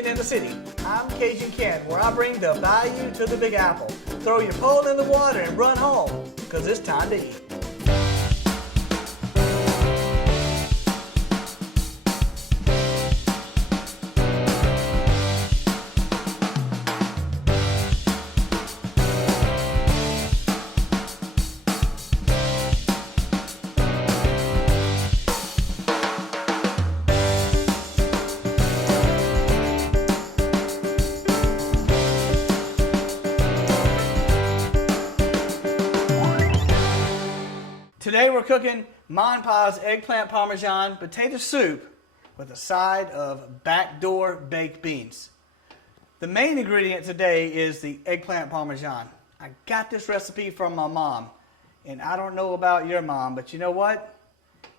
Cajun in the city. I'm Cajun Ken, where I bring the Bayou to the Big Apple. Throw your pole in the water and run home, because it's time to eat. Today we're cooking Ma and Pa's Eggplant Parmesan potato soup with a side of backdoor baked beans. The main ingredient today is the Eggplant Parmesan. I got this recipe from my mom, and I don't know about your mom, but you know what?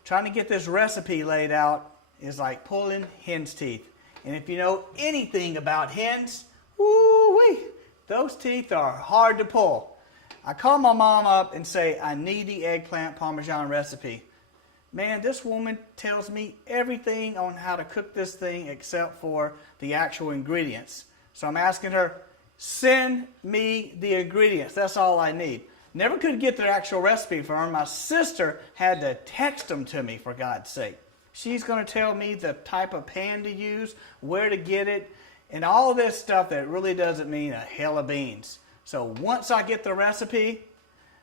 Trying to get this recipe laid out is like pulling hen's teeth. And if you know anything about hens, woo-wee, those teeth are hard to pull. I call my mom up and say, I need the eggplant parmesan recipe. Man, this woman tells me everything on how to cook this thing except for the actual ingredients. So I'm asking her, send me the ingredients. That's all I need. Never could get the actual recipe from her. My sister had to text them to me, for God's sake. She's going to tell me the type of pan to use, where to get it, and all this stuff that really doesn't mean a hell of beans. So once I get the recipe,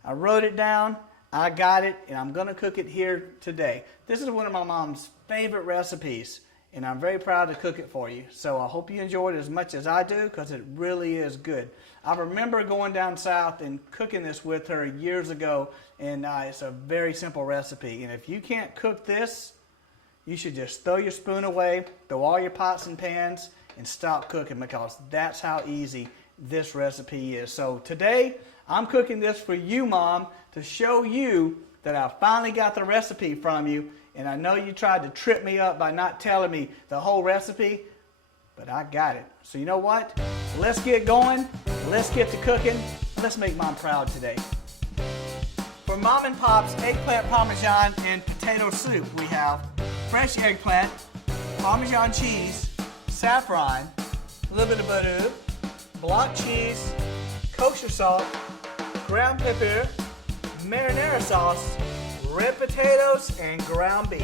I wrote it down, I got it, and I'm going to cook it here today. This is one of my mom's favorite recipes, and I'm very proud to cook it for you. So I hope you enjoyed it as much as I do, because it really is good. I remember going down south and cooking this with her years ago, and it's a very simple recipe. And if you can't cook this, you should just throw your spoon away, throw all your pots and pans, and stop cooking, because that's how easy this recipe is. So today I'm cooking this for you, Mom, to show you that I finally got the recipe from you. And I know you tried to trip me up by not telling me the whole recipe, but I got it. So you know what? Let's get going. Let's get to cooking. Let's make Mom proud today. For Mom and Pop's eggplant parmesan and potato soup, we have fresh eggplant, Parmesan cheese, saffron, a little bit of butter, block cheese, kosher salt, ground pepper, marinara sauce, red potatoes, and ground beef.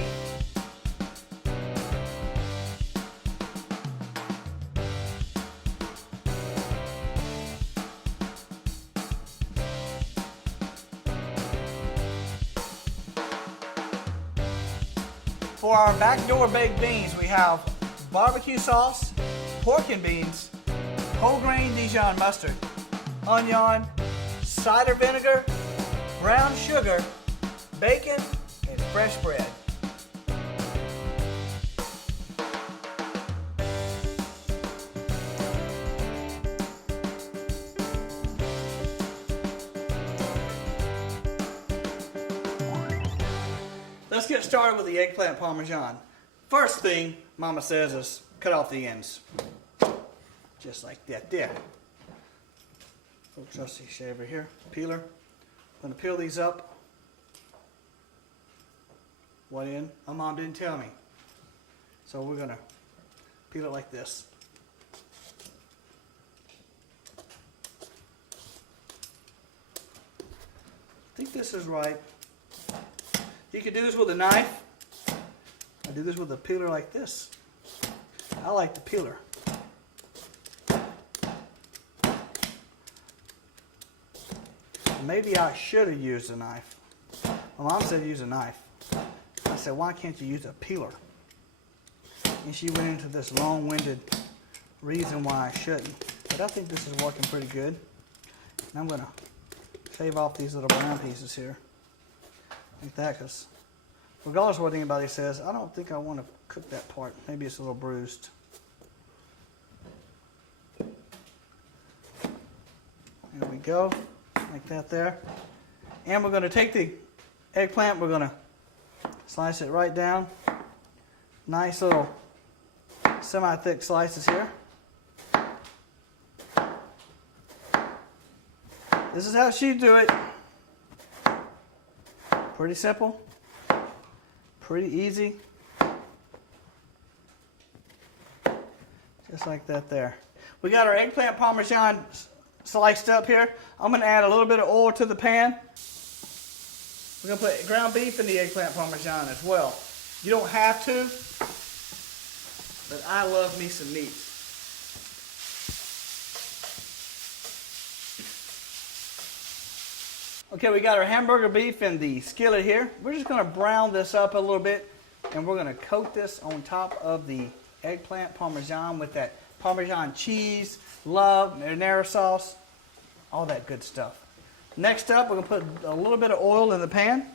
For our backdoor baked beans, we have barbecue sauce, pork and beans, whole grain Dijon mustard, onion, cider vinegar, brown sugar, bacon, and fresh bread. Let's get started with the eggplant parmesan. First thing Mama says is cut off the ends. Just like that there. Little trusty shaver here, peeler. I'm going to peel these up. What end? My mom didn't tell me. So we're going to peel it like this. I think this is right. You could do this with a knife. I do this with a peeler like this. I like the peeler. Maybe I should have used a knife. My mom said use a knife. I said, why can't you use a peeler? And she went into this long-winded reason why I shouldn't. But I think this is working pretty good. And I'm going to shave off these little brown pieces here. Like that, because regardless of what anybody says, I don't think I want to cook that part. Maybe it's a little bruised. There we go. Like that there. And we're going to take the eggplant, we're going to slice it right down. Nice little semi-thick slices here. This is how she do it. Pretty simple. Pretty easy. Just like that there. We got our eggplant parmesan sliced up here. I'm going to add a little bit of oil to the pan. We're going to put ground beef in the eggplant parmesan as well. You don't have to, but I love me some meat. Okay, we got our hamburger beef in the skillet here. We're just going to brown this up a little bit, and we're going to coat this on top of the eggplant parmesan with that Parmesan cheese, love, marinara sauce, all that good stuff. Next up, we're going to put a little bit of oil in the pan.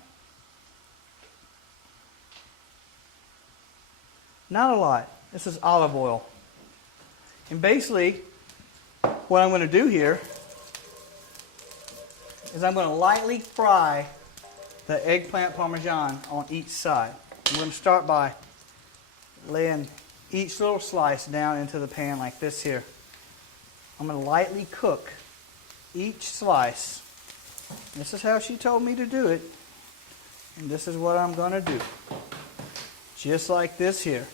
Not a lot. This is olive oil. And basically, what I'm going to do here is I'm going to lightly fry the eggplant parmesan on each side. I'm going to start by laying each little slice down into the pan like this here. I'm going to lightly cook each slice. This is how she told me to do it. And this is what I'm going to do. Just like this here.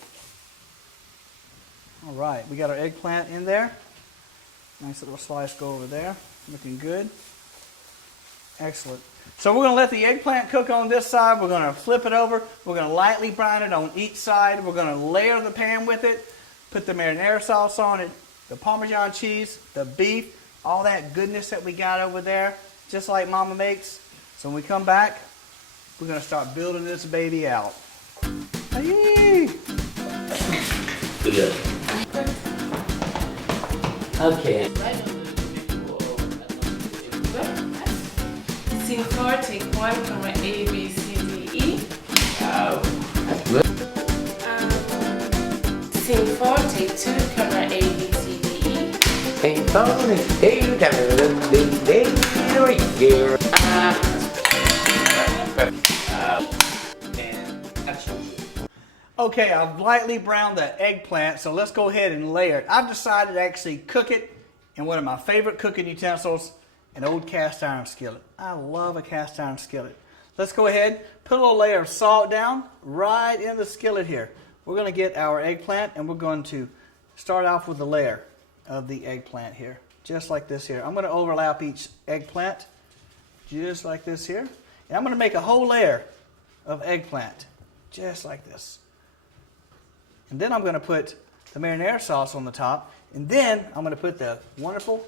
Alright, we got our eggplant in there. Nice little slice go over there. Looking good. Excellent. So we're going to let the eggplant cook on this side. We're going to flip it over. We're going to lightly brown it on each side. We're going to layer the pan with it. Put the marinara sauce on it. The Parmesan cheese. The beef. All that goodness that we got over there. Just like Mama makes. So when we come back, we're going to start building this baby out. Hey. Good. Okay. Scene 4, take 1, camera A, B, C, D, E. Wow. That's good. Scene 4, take 2, camera A, B, C, D, E. Hey, phone, hey, here. And action. Okay, I've lightly browned the eggplant, so let's go ahead and layer it. I've decided to actually cook it in one of my favorite cooking utensils, an old cast iron skillet. I love a cast iron skillet. Let's go ahead, put a little layer of salt down right in the skillet here. We're going to get our eggplant, and we're going to start off with the layer of the eggplant here, just like this here. I'm going to overlap each eggplant, just like this here. And I'm going to make a whole layer of eggplant, just like this. And then I'm going to put the marinara sauce on the top, and then I'm going to put the wonderful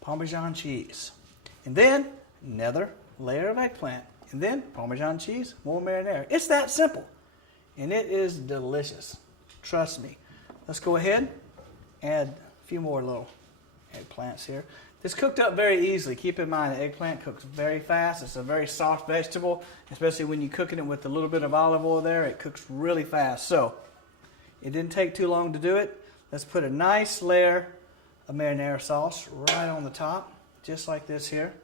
Parmesan cheese. And then another layer of eggplant. And then Parmesan cheese, more marinara. It's that simple. And it is delicious. Trust me. Let's go ahead, add a few more little eggplants here. This cooked up very easily. Keep in mind the eggplant cooks very fast. It's a very soft vegetable, especially when you're cooking it with a little bit of olive oil there. It cooks really fast. So it didn't take too long to do it. Let's put a nice layer of marinara sauce right on the top, just like this here.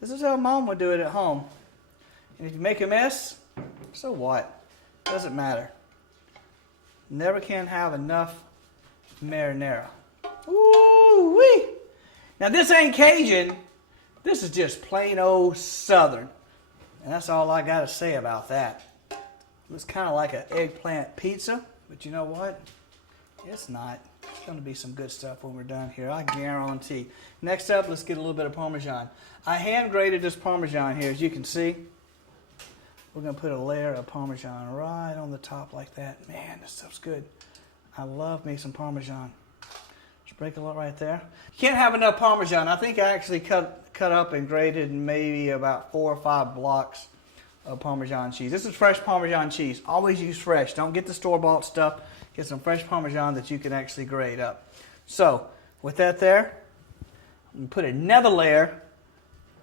This is how Mom would do it at home. And if you make a mess, so what? Doesn't matter. Never can have enough marinara. Ooh-wee! Now this ain't Cajun. This is just plain old Southern. And that's all I got to say about that. It's kind of like an eggplant pizza, but you know what? It's not. It's going to be some good stuff when we're done here, I guarantee. Next up, let's get a little bit of Parmesan. I hand grated this Parmesan here, as you can see. We're going to put a layer of Parmesan right on the top like that. Man, this stuff's good. I love me some Parmesan. Just break a lot right there. You can't have enough Parmesan. I think I actually cut up and grated maybe about 4 or 5 blocks of Parmesan cheese. This is fresh Parmesan cheese. Always use fresh. Don't get the store-bought stuff. Get some fresh Parmesan that you can actually grate up. So, with that there, I'm going to put another layer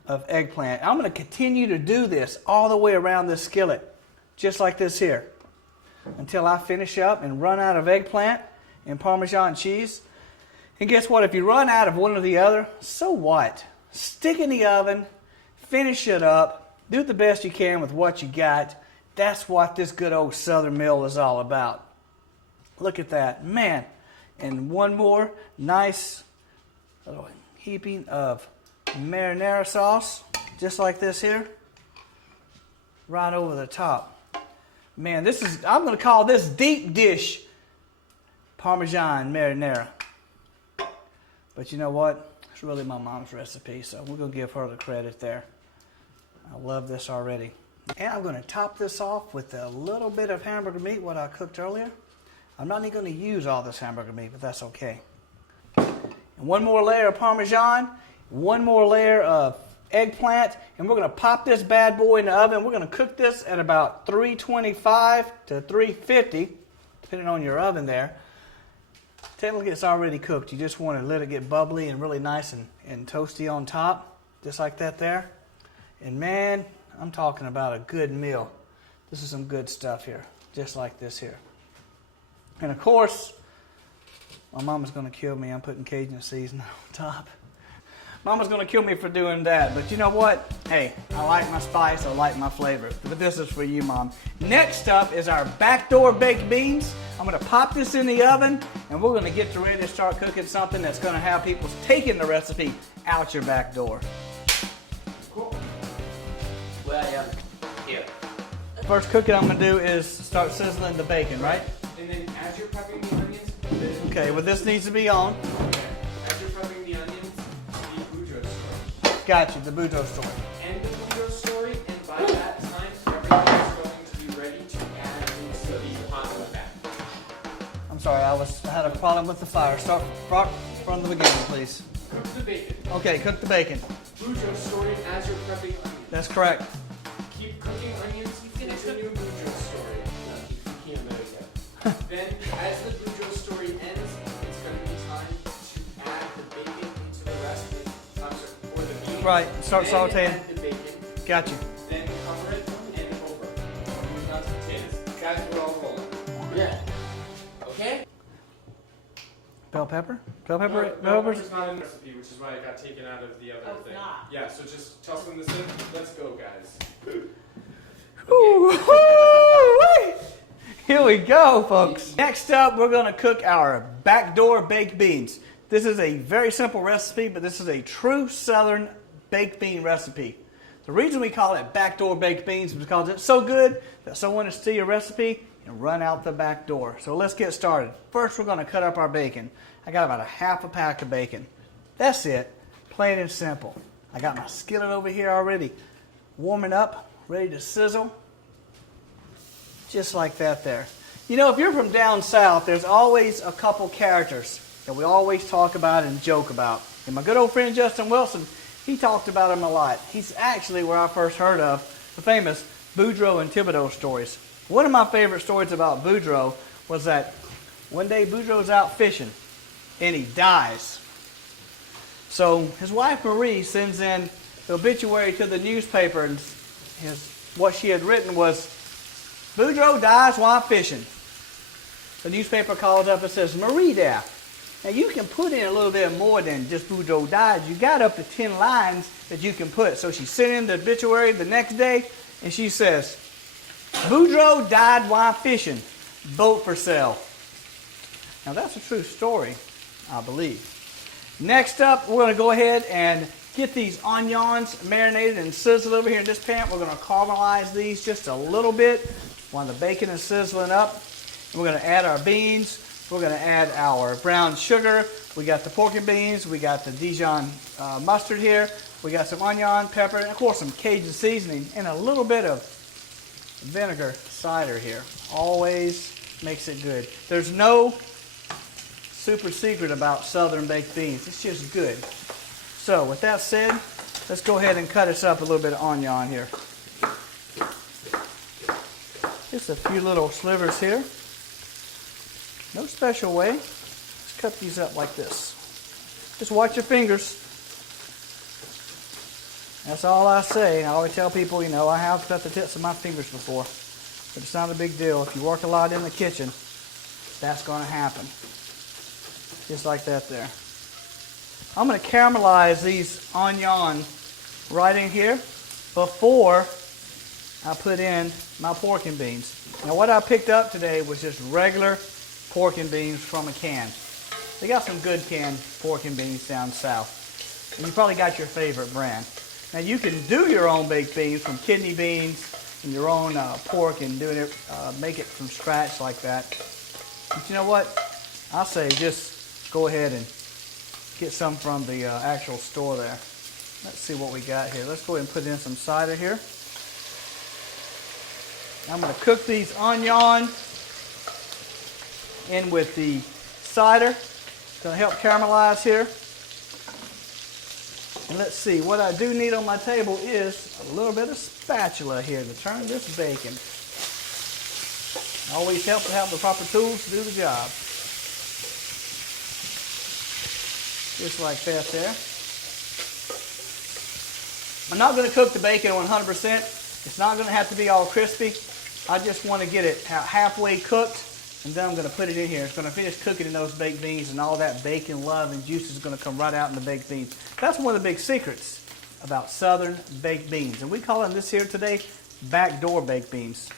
of eggplant. I'm going to continue to do this all the way around this skillet, just like this here, until I finish up and run out of eggplant and Parmesan cheese. And guess what? If you run out of one or the other, so what? Stick in the oven, finish it up, do the best you can with what you got. That's what this good old Southern meal is all about. Look at that, man. And one more nice little heaping of marinara sauce, just like this here, right over the top. Man, this is, I'm going to call this deep dish Parmesan marinara. But you know what? It's really my mom's recipe, so we're going to give her the credit there. I love this already. And I'm going to top this off with a little bit of hamburger meat, what I cooked earlier. I'm not even going to use all this hamburger meat, but that's okay. And one more layer of Parmesan, one more layer of eggplant, and we're going to pop this bad boy in the oven. We're going to cook this at about 325 to 350, depending on your oven there. Technically it's already cooked. You just want to let it get bubbly and really nice and toasty on top, just like that there. And man, I'm talking about a good meal. This is some good stuff here, just like this here. And of course, my mama's going to kill me. I'm putting Cajun seasoning on top. Mama's going to kill me for doing that. But you know what? Hey, I like my spice. I like my flavor. But this is for you, Mom. Next up is our backdoor baked beans. I'm going to pop this in the oven, and we're going to get ready to start cooking something that's going to have people taking the recipe out your back door. Cool. Well, here. First cooking I'm going to do is start sizzling the bacon, right? And then as you're prepping the onions, Okay, well this needs to be on. as you're prepping the onions, the Boudreaux story. Got you, the Boudreaux story. End the Boudreaux story, and by that time, everything is going to be ready to add into the pot in the back. I'm sorry, I had a problem with the fire. Start from the beginning, please. Cook the bacon. Okay, cook the bacon. Boudreaux story as you're prepping onions. That's correct. Keep cooking onions, continue Boudreaux story. Keep cooking them, there you go. Then, as the Boudreaux story ends, it's going to be time to add the bacon into the recipe. Or the beans. Right, start Then sauteing. add the bacon. Got you. Then cover it and over. Moving on to potatoes. Guys, we're all rolling. Yeah. Okay? Bell pepper? Bell pepper? No, Bell peppers? pepper's not in the recipe, which is why it got taken out of the other Oh, thing. not. Yeah, so just toss them this in. Let's go, guys. Ooh, here we go, folks. Next up, we're going to cook our backdoor baked beans. This is a very simple recipe, but this is a true Southern baked bean recipe. The reason we call it backdoor baked beans is because it's so good that someone will steal your recipe and run out the back door. So let's get started. First, we're going to cut up our bacon. I got about a half a pack of bacon. That's it, plain and simple. I got my skillet over here already warming up, ready to sizzle. Just like that there. You know, if you're from down south, there's always a couple characters that we always talk about and joke about. And my good old friend Justin Wilson, he talked about him a lot. He's actually where I first heard of the famous Boudreaux and Thibodeau stories. One of my favorite stories about Boudreaux was that one day Boudreaux's out fishing and he dies. So his wife Marie sends in the obituary to the newspaper, and what she had written was, Boudreaux dies while fishing. The newspaper calls up and says, Marie there. Now you can put in a little bit more than just Boudreaux died. You got up to 10 lines that you can put. So she sent in the obituary the next day and she says, Boudreaux died while fishing. Boat for sale. Now that's a true story, I believe. Next up, we're going to go ahead and get these onions marinated and sizzled over here in this pan. We're going to caramelize these just a little bit while the bacon is sizzling up. We're going to add our beans. We're going to add our brown sugar. We got the pork and beans. We got the Dijon mustard here. We got some onion, pepper, and of course some Cajun seasoning and a little bit of vinegar cider here. Always makes it good. There's no super secret about Southern baked beans. It's just good. So with that said, let's go ahead and cut us up a little bit of onion here. Just a few little slivers here. No special way. Just cut these up like this. Just watch your fingers. That's all I say. I always tell people, you know, I have cut the tips of my fingers before. But it's not a big deal. If you work a lot in the kitchen, that's going to happen. Just like that there. I'm going to caramelize these onions right in here before I put in my pork and beans. Now what I picked up today was just regular pork and beans from a can. They got some good canned pork and beans down south. And you probably got your favorite brand. Now you can do your own baked beans from kidney beans and your own pork and make it from scratch like that. But you know what? I say just go ahead and get some from the actual store there. Let's see what we got here. Let's go ahead and put in some cider here. I'm going to cook these onions in with the cider. It's going to help caramelize here. And let's see, what I do need on my table is a little bit of spatula here to turn this bacon. Always helps to have the proper tools to do the job. Just like that there. I'm not going to cook the bacon 100%. It's not going to have to be all crispy. I just want to get it halfway cooked, and then I'm going to put it in here. It's going to finish cooking in those baked beans, and all that bacon love and juice is going to come right out in the baked beans. That's one of the big secrets about Southern baked beans. And we call them this here today backdoor baked beans.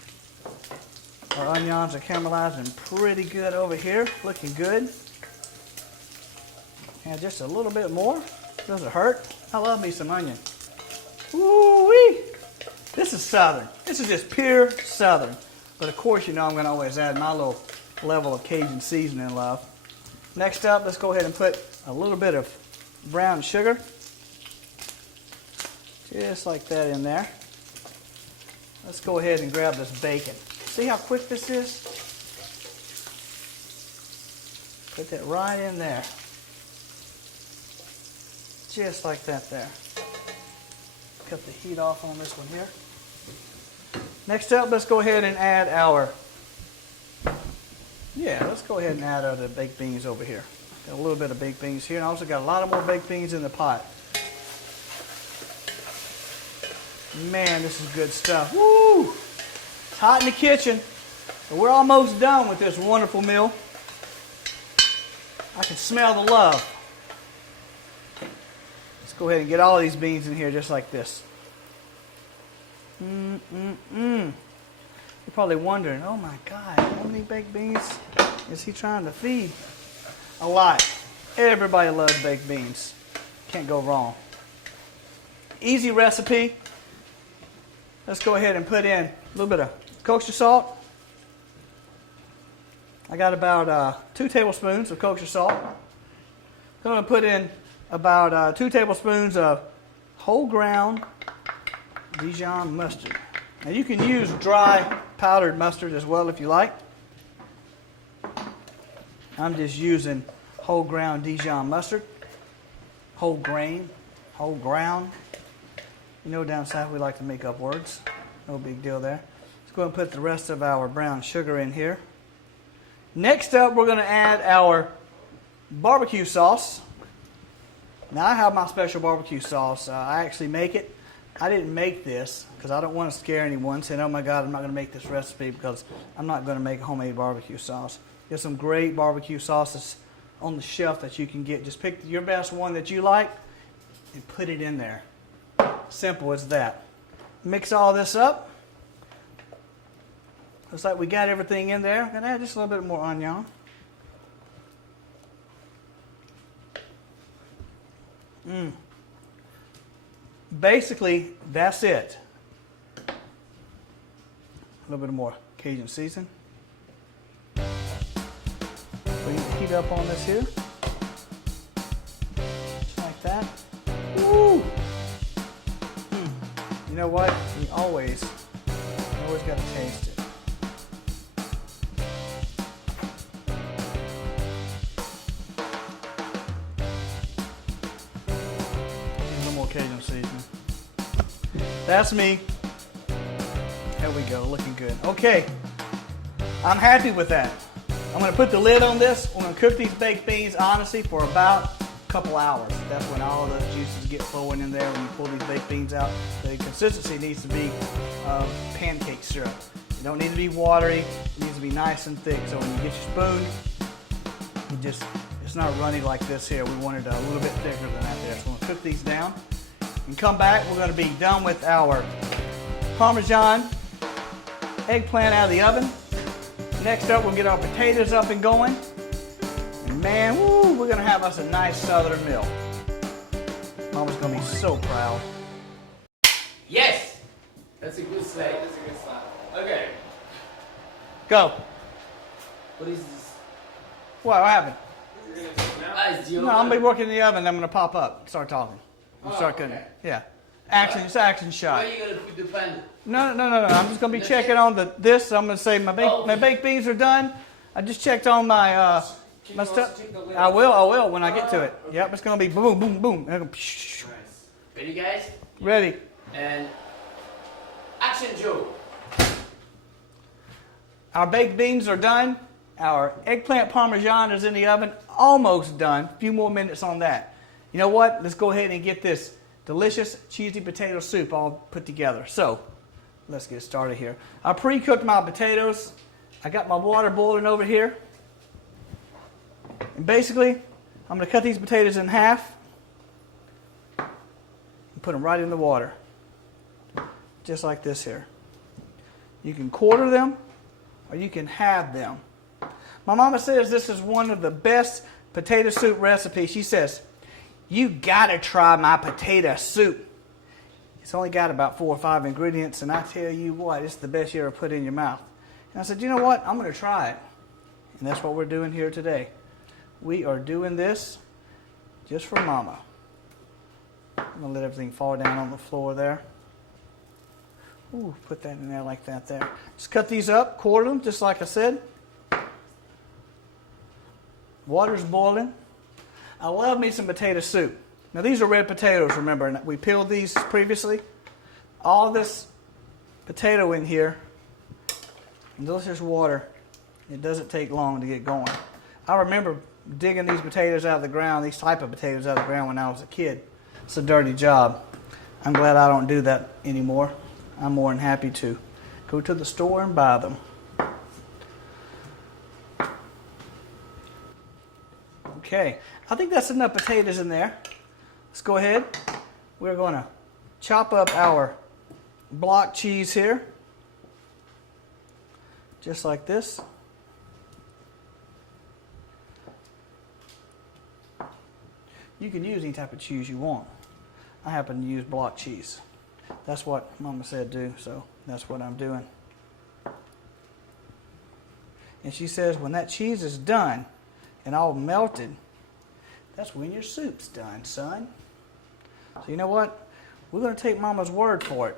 Our onions are caramelizing pretty good over here. Looking good. And just a little bit more. Doesn't hurt. I love me some onion. Woo-wee! This is Southern. This is just pure Southern. But of course, you know I'm going to always add my little level of Cajun seasoning love. Next up, let's go ahead and put a little bit of brown sugar. Just like that in there. Let's go ahead and grab this bacon. See how quick this is? Put that right in there. Just like that there. Cut the heat off on this one here. Next up, let's go ahead and add let's go ahead and add the baked beans over here. Got a little bit of baked beans here, and I also got a lot of more baked beans in the pot. Man, this is good stuff. Woo! It's hot in the kitchen, but we're almost done with this wonderful meal. I can smell the love. Let's go ahead and get all these beans in here just like this. You're probably wondering, oh my God, how many baked beans is he trying to feed? A lot. Everybody loves baked beans. Can't go wrong. Easy recipe. Let's go ahead and put in a little bit of kosher salt. I got about 2 tablespoons of kosher salt. I'm going to put in about 2 tablespoons of whole ground Dijon mustard. Now you can use dry powdered mustard as well if you like. I'm just using whole ground Dijon mustard. Whole grain, whole ground. You know down south we like to make up words. No big deal there. Let's go ahead and put the rest of our brown sugar in here. Next up we're going to add our barbecue sauce. Now I have my special barbecue sauce. I actually make it. I didn't make this because I don't want to scare anyone saying, oh my God, I'm not going to make this recipe because I'm not going to make homemade barbecue sauce. There's some great barbecue sauces on the shelf that you can get. Just pick your best one that you like and put it in there. Simple as that. Mix all this up. Looks like we got everything in there. I'm going to add just a little bit more onion. Basically, that's it. A little bit more Cajun season. Bring the heat up on this here. Just like that. Woo! You know what? You always got to taste it. Cajun seasoning. That's me. There we go, looking good. Okay, I'm happy with that. I'm going to put the lid on this. We're going to cook these baked beans, honestly, for about a couple hours. That's when all of those juices get flowing in there when you pull these baked beans out. The consistency needs to be pancake syrup. It don't need to be watery. It needs to be nice and thick. So when you get your spoon, it's not runny like this here. We want it a little bit thicker than that there. So we're going to cook these down. And come back, we're going to be done with our Parmesan eggplant out of the oven. Next up, we'll get our potatoes up and going. And man, woo, we're going to have us a nice Southern meal. Mama's going to be so proud. Yes! That's a good slap. That's a good slap. Okay. Go. What is this? What happened? You're gonna take them out? It's the No, I'm gonna be working in the oven. I'm gonna pop up, start talking, start cooking. okay. Yeah, action. It's action shot. Where are you gonna put the pan? No. I'm just gonna be checking on this. I'm gonna say my baked beans are done. I just checked on my Can my you stuff. also take the lid I off? will when I get to it. Yep, it's gonna be boom, boom, boom. And it'll go Nice. Ready, guys? ready. And action, Joe. Our baked beans are done. Our eggplant parmesan is in the oven, almost done. A few more minutes on that. You know what? Let's go ahead and get this delicious cheesy potato soup all put together. So, let's get started here. I pre-cooked my potatoes. I got my water boiling over here. And basically, I'm going to cut these potatoes in half and put them right in the water. Just like this here. You can quarter them or you can halve them. My mama says this is one of the best potato soup recipes. She says, you gotta try my potato soup. It's only got about 4 or 5 ingredients, and I tell you what, it's the best you ever put in your mouth. And I said, you know what? I'm gonna try it. And that's what we're doing here today. We are doing this just for mama. I'm gonna let everything fall down on the floor there. Ooh, put that in there like that there. Just cut these up, quarter them, just like I said. Water's boiling. I love me some potato soup. Now these are red potatoes, remember, and we peeled these previously. All this potato in here, and delicious water. It doesn't take long to get going. I remember digging these potatoes out of the ground, these type of potatoes out of the ground when I was a kid. It's a dirty job. I'm glad I don't do that anymore. I'm more than happy to go to the store and buy them. Okay, I think that's enough potatoes in there. Let's go ahead. We're going to chop up our block cheese here. Just like this. You can use any type of cheese you want. I happen to use block cheese. That's what Mama said do, so that's what I'm doing. And she says when that cheese is done and all melted, that's when your soup's done, son. So you know what? We're going to take Mama's word for it.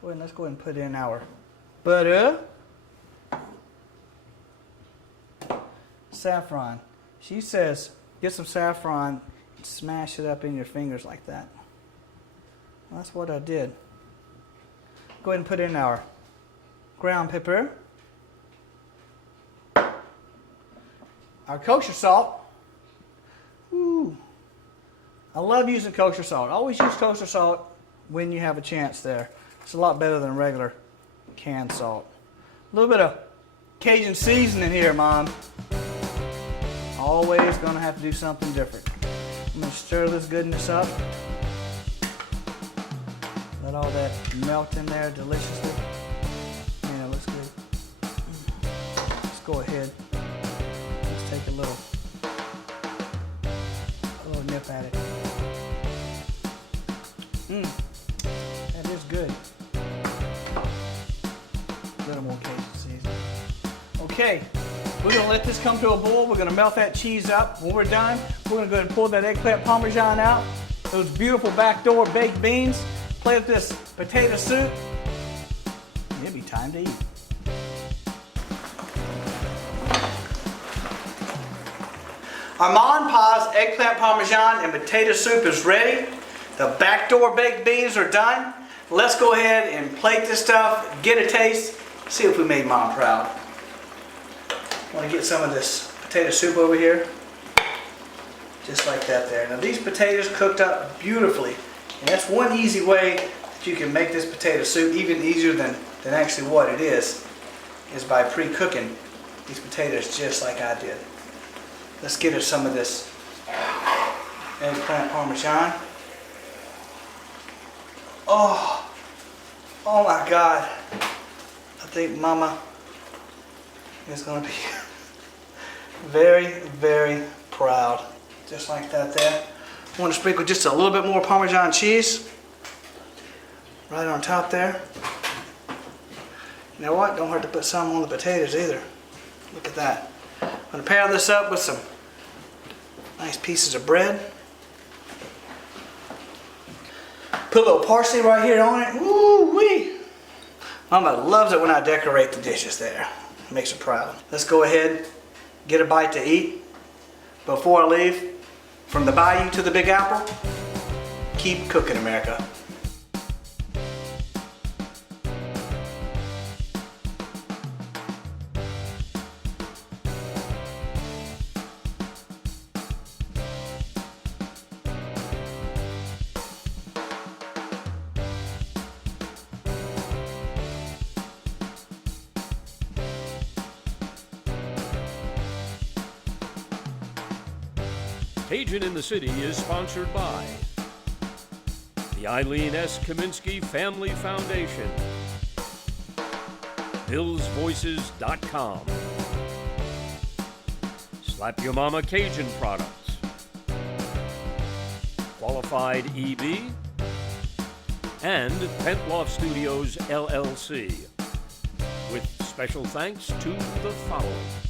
Go ahead and let's go ahead and put in our butter. Saffron. She says get some saffron and smash it up in your fingers like that. Well, that's what I did. Go ahead and put in our ground pepper. Our kosher salt. Ooh. I love using kosher salt. Always use kosher salt when you have a chance there. It's a lot better than regular canned salt. A little bit of Cajun seasoning here, Mom. Always going to have to do something different. I'm going to stir this goodness up. Let all that melt in there deliciously. Man, it looks good. Let's go ahead. Let's take a little nip at it. That is good. A little more Cajun seasoning. Okay, we're going to let this come to a boil. We're going to melt that cheese up. When we're done, we're going to go ahead and pour that eggplant parmesan out. Those beautiful backdoor baked beans. Play with this potato soup. It'll be time to eat. Our Ma and Pa's eggplant parmesan and potato soup is ready. The backdoor baked beans are done. Let's go ahead and plate this stuff, get a taste, see if we made Mom proud. I want to get some of this potato soup over here. Just like that there. Now these potatoes cooked up beautifully. And that's one easy way that you can make this potato soup, even easier than actually what it is by pre-cooking these potatoes just like I did. Let's get us some of this eggplant parmesan. Oh my God. I think Mama is going to be very, very proud. Just like that there. I want to sprinkle just a little bit more Parmesan cheese right on top there. You know what? Don't hurt to put some on the potatoes either. Look at that. I'm gonna pair this up with some nice pieces of bread. Put a little parsley right here on it. Woo wee! Mama loves it when I decorate the dishes there. Makes her proud. Let's go ahead, get a bite to eat. Before I leave, from the Bayou to the Big Apple, keep cooking, America. Cajun in the City is sponsored by the Eileen S. Kaminsky Family Foundation, BillsVoices.com, Slap Your Mama Cajun Products, Qualified EB, and Pentloff Studios, LLC, with special thanks to the following.